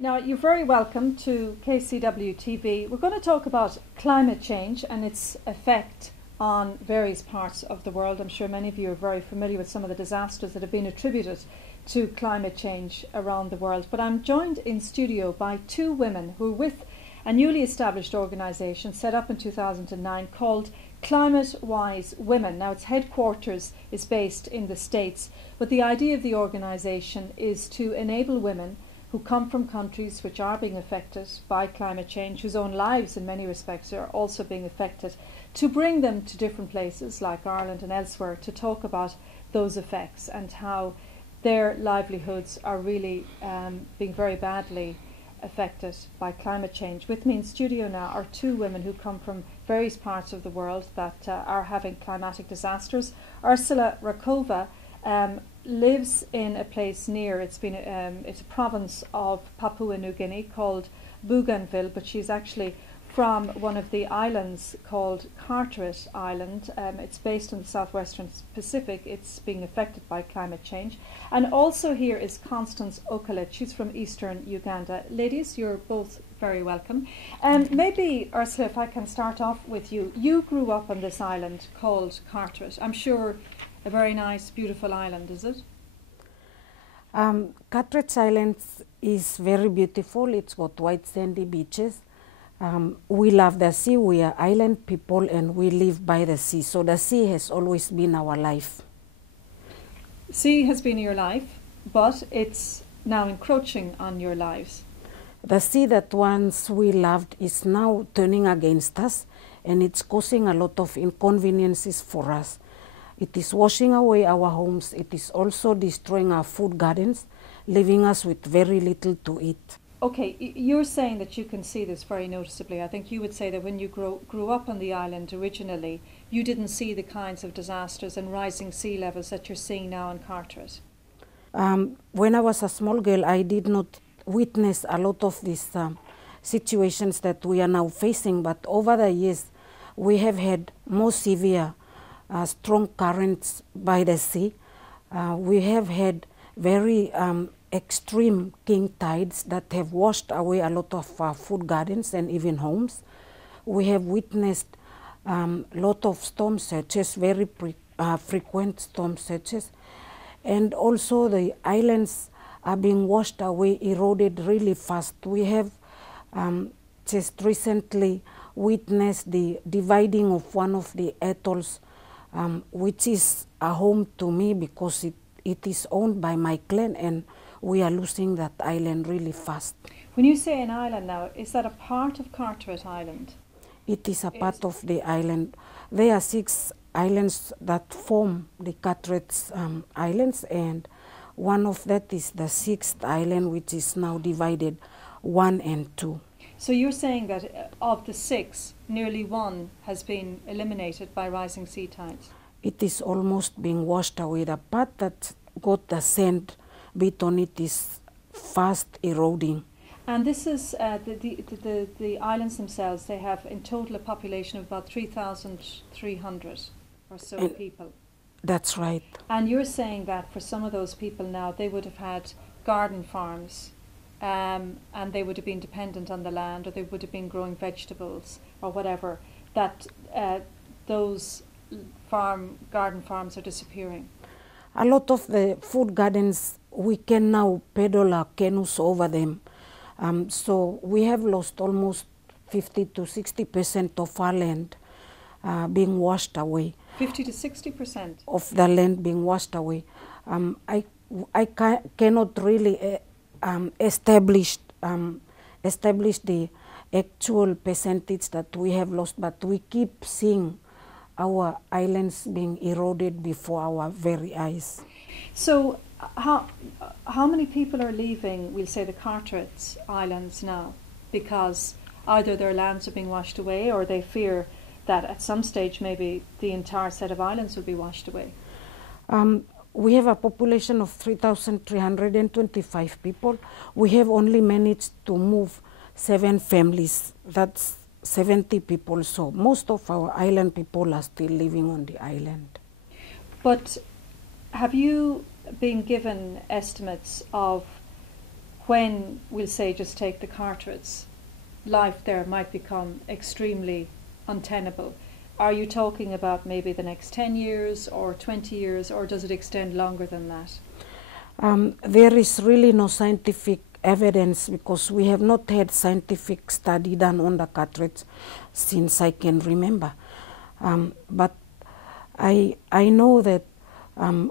Now, you're very welcome to KCWTV. We're going to talk about climate change and its effect on various parts of the world. I'm sure many of you are very familiar with some of the disasters that have been attributed to climate change around the world. But I'm joined in studio by two women who are with a newly established organisation set up in 2009 called Climate Wise Women. Now, its headquarters is based in the States, but the idea of the organisation is to enable women who come from countries which are being affected by climate change, whose own lives in many respects are also being affected, to bring them to different places like Ireland and elsewhere to talk about those effects and how their livelihoods are really being very badly affected by climate change. With me in studio now are two women who come from various parts of the world that are having climatic disasters. Ursula Rakova lives in a place near, it's a province of Papua New Guinea called Bougainville, but she's actually from one of the islands called Carteret Island. It's based in the Southwestern Pacific. It's being affected by climate change. And also here is Constance Okalit. She's from eastern Uganda. Ladies, you're both very welcome. Maybe, Ursula, if I can start off with you. You grew up on this island called Carteret. I'm sure a very nice, beautiful island, is it? Carteret Islands is very beautiful. It's got white sandy beaches. We love the sea. We are island people and we live by the sea. So the sea has always been our life. Sea has been your life, but it's now encroaching on your lives. The sea that once we loved is now turning against us, and it's causing a lot of inconveniences for us. It is washing away our homes. It is also destroying our food gardens, leaving us with very little to eat. Okay, you're saying that you can see this very noticeably. I think you would say that when you grew up on the island originally, you didn't see the kinds of disasters and rising sea levels that you're seeing now in Carteret. When I was a small girl, I did not witness a lot of these situations that we are now facing, but over the years, we have had more severe strong currents by the sea. We have had very extreme king tides that have washed away a lot of food gardens and even homes. We have witnessed a lot of storm surges, very frequent storm surges, and also the islands are being washed away, eroded really fast. We have just recently witnessed the dividing of one of the atolls, which is a home to me because it is owned by my clan, and we are losing that island really fast. When you say an island now, is that a part of Carteret Island? It is a part of the island. There are 6 islands that form the Carteret Islands, and one of that is the 6th island, which is now divided 1 and 2. So you're saying that of the 6, nearly 1 has been eliminated by rising sea tides? It is almost being washed away. The part that got the sand bit on it is fast eroding. And this is the islands themselves. They have in total a population of about 3,300 or so people. That's right. And you're saying that for some of those people now, they would have had garden farms, and they would have been dependent on the land, or they would have been growing vegetables or whatever, that those garden farms are disappearing. A lot of the food gardens, we can now pedal our canoes over them. So we have lost almost 50 to 60% of our land being washed away. 50 to 60%? Of the land being washed away. I cannot really establish the actual percentage that we have lost, but we keep seeing our islands being eroded before our very eyes. So how many people are leaving, we'll say, the Carteret Islands now because either their lands are being washed away or they fear that at some stage maybe the entire set of islands will be washed away? We have a population of 3,325 people. We have only managed to move 7 families. That's 70 people. So most of our island people are still living on the island. But have you been given estimates of when, we'll say, just take the Carterets, life there might become extremely untenable. Are you talking about maybe the next 10 years or 20 years, or does it extend longer than that? There is really no scientific evidence, because we have not had scientific study done on the Carterets since I can remember. But I know that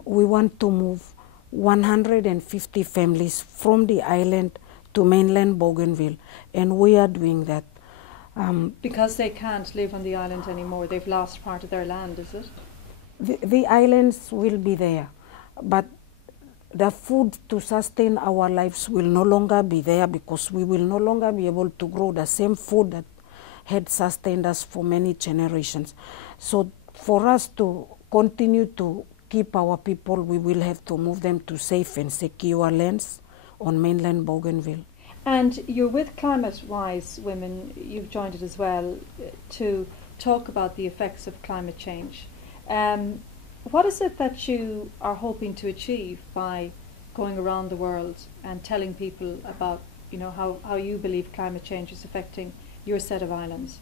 we want to move 150 families from the island to mainland Bougainville, and we are doing that. Because they can't live on the island anymore, they've lost part of their land, is it? The islands will be there, but the food to sustain our lives will no longer be there, because we will no longer be able to grow the same food that had sustained us for many generations. So for us to continue to keep our people, we will have to move them to safe and secure lands on mainland Bougainville. And you're with Climate Wise Women, you've joined it as well, to talk about the effects of climate change. What is it that you are hoping to achieve by going around the world and telling people about, you know, how you believe climate change is affecting your set of islands?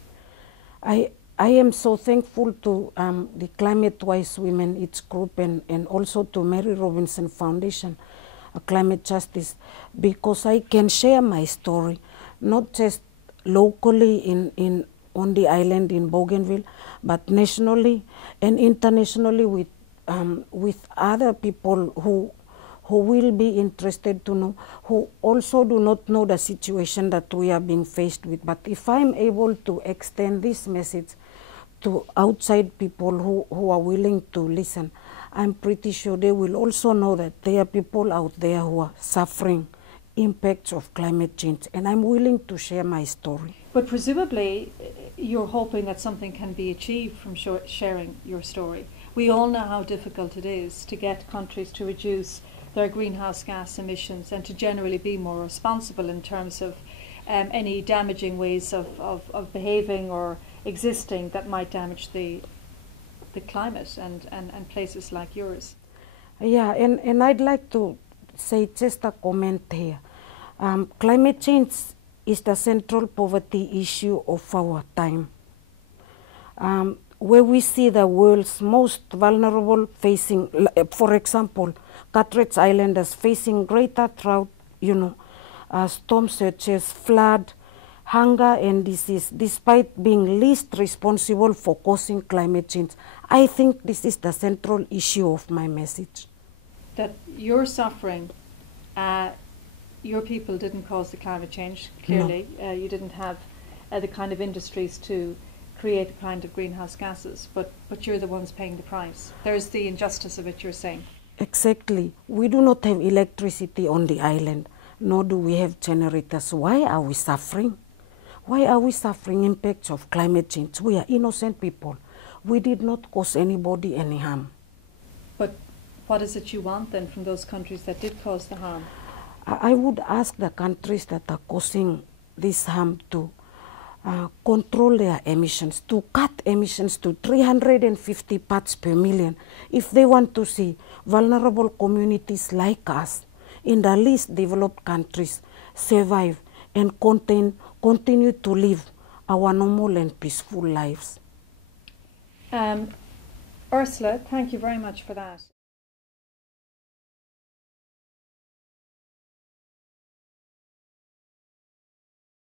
I am so thankful to the Climate Wise Women, its group, and also to Mary Robinson Foundation, Climate Justice, because I can share my story, not just locally on the island in Bougainville, but nationally and internationally with other people who will be interested to know, who also do not know the situation that we are being faced with. But if I'm able to extend this message to outside people who are willing to listen, I'm pretty sure they will also know that there are people out there who are suffering impacts of climate change, and I'm willing to share my story. But presumably you're hoping that something can be achieved from sharing your story. We all know how difficult it is to get countries to reduce their greenhouse gas emissions and to generally be more responsible in terms of any damaging ways of behaving or existing that might damage the climate and places like yours. Yeah, and I'd like to say just a comment here. Climate change is the central poverty issue of our time, where we see the world's most vulnerable facing, for example, Carteret Islanders facing greater drought, storms such as flood, hunger and disease, despite being least responsible for causing climate change. I think this is the central issue of my message. That you're suffering, your people didn't cause the climate change, clearly. No. You didn't have the kind of industries to create the kind of greenhouse gases, but you're the ones paying the price. There's the injustice of it, you're saying. Exactly. We do not have electricity on the island, nor do we have generators. Why are we suffering? Why are we suffering impacts of climate change? We are innocent people. We did not cause anybody any harm. But what is it you want then from those countries that did cause the harm? I would ask the countries that are causing this harm to control their emissions, to cut emissions to 350 parts per million if they want to see vulnerable communities like us in the least developed countries survive and continue to live our normal and peaceful lives. Ursula, thank you very much for that.